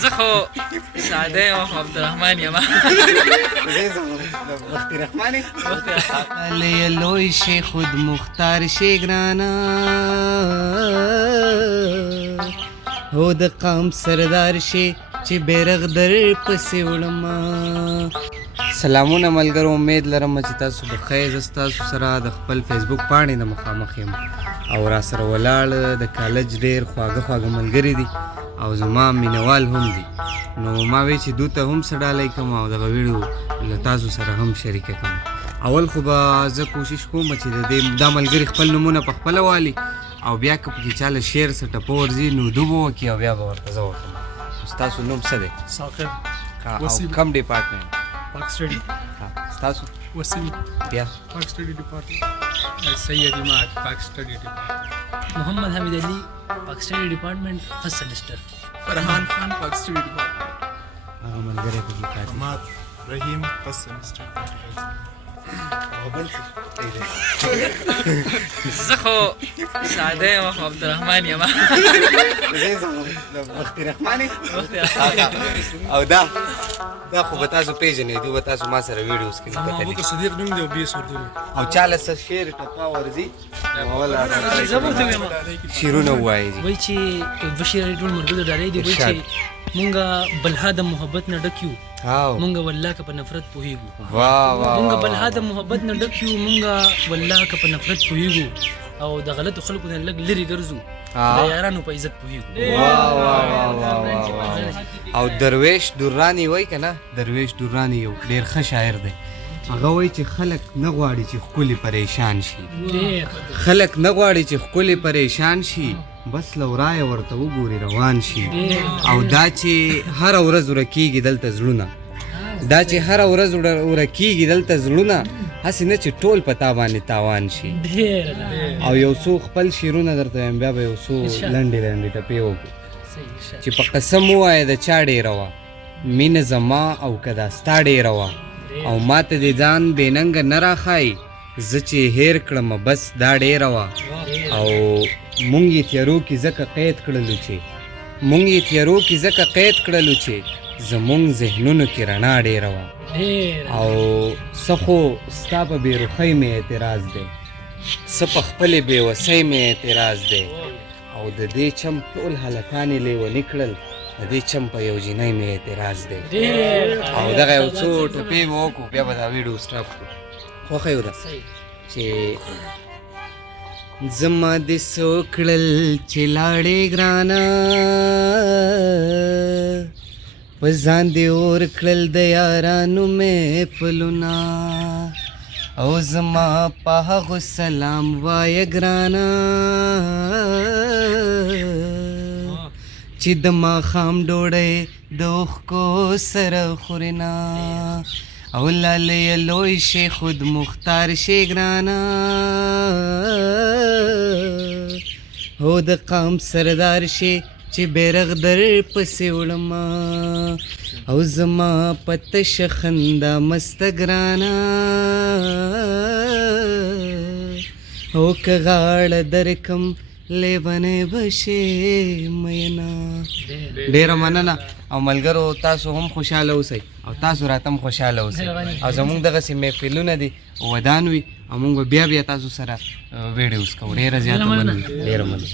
زه خو ساده یم خو عبدالرحمن یم. وختي رحماني علی لوی شی خود مختار شی ګرانا هو د قام سردار شي چې بیرغ در پسې وړم. سلامونه ملګرو، امید لرم چې تاسو بخیر. زه ستاسو سره د خپل فیسبوک پاڼې د مخامخ یم او را سره ولاړ د کالج ډېر خواږه ملګري دي او زما مینوال هم دي. نو ما وی چې دوی ته هم څه ډالۍ کوم او دغه ویډیو له تاسو سره هم شریکه کوم. اول خو به زه کوشش کوم چې دا ملګري خپل نومونه په خپله والي او بیا که پکې چاله شعر څه ټپه ورځي نو دوی به وکړي او بیا به ورته زه وکړم. ستاسو نوم څه دی؟ ثاقب. او کوم ډیپارټمنټ؟ پاک سټډي. ستاسو؟ وسیم. بیا پاک سټډي ډپارټمنټ. سید اماد پاک سټډي ډپارټمنټ. محمد حمید علي پاک سټډي ډپارټمنټ فرست سیمسټر. فرحان خان پاک سټډي ډپارټمنټ. هغه ملګری پکې کار کوي. عماد رحیم فرست سیمسټر. زه خو ساده یم خو عبدالرحمن یم. وختي رحماني او دا خو به تاسو پیژنئ، دوی به تاسو ما سره ویډیوز کې زما ابو کتلي صدیق نوم دی او بیس اردو. او چاله څه شعر ټپه ورځي زه به ورته وایم شعرونه ووایي. وایي چې دوه شعرې ټول ملګرو ډالۍ دي. وایي چې مونږه بلها د محبت نه ډک یو، مونږه والله که په نفرت پوهېږو. مونږه بلها د محبت نه ډک یو، مونږه والله که په نفرت پوهېږو او د غلطو خلکو نه لږ لرې ګرځو، د یارانو په عزت پوهېږو. او درویش درانی وایي که نه، درویش درانی یو ډېر ښه شاعر دی. هغه وایي چې خلک نه غواړي چې ښکلي پریشان شي، خلک نه غواړي چې ښکلي پریشان شي، بس له ورایه ورته وګوري روان شي. او دا چې هره ورځ ورکېږي دلته زړونه، دا چې هره ورځ ورکېږي دلته زړونه، هسې نه چې ټول په تا باندې تاوان شي. او یو څو خپل شعرونه درته وایم، بیا به یو څو لنډې ټپې وکړو چې په قسم ووایه د چا ډېره وه مینه زما او که دا ستا ډېره وه، او ما ته دې ځان بې ننګه نه راښایي، زه چې هېر کړمه بس دا ډېره وه. او مونږ یې تیارو کې ځکه قید کړلو چې مونږ یې تیارو کې ځکه قید کړلو چې زمونږ ذهنونو کې رڼا ډېره وه. او څه خو ستا په بېروخۍ مې اعتراض دی، څه په خپلې بېوسۍ مې اعتراض دی، او د دې چم ټول هلکان یې لیوني کړل، د دې چم په یو جینۍ مې اعتراض دی. او دغه یو څو ټپې به وکړو، بیا به دا ویډیو سټاپ کړو. خوښه یې وده چې زما دې څو کړل چې لاړې ګرانه، په ځان دې اور کړل د یارانو محفلونه، او زما په هغو سلام وایه ګرانه چې د ماښام ډوډۍ د اوښکو سره خورې نه. او لالیه لوی شي خود مختار شي ګرانه هو د قام سردار شي چې بیرغ در پسې وړم، او زما په تشه خندا مسته ګرانه او که غاړه درکم لیونی بشې مینا. ډېره مننه. او ملګرو تاسو هم خوشحاله اوسئ او تاسو راته هم خوشحاله اوسئ. او زمونږ دغسې محفلونه دي ودان وي او موږ به بیا تاسو سره ویډیوز کوو. ډېره زیاته مننه. ډېره مننه.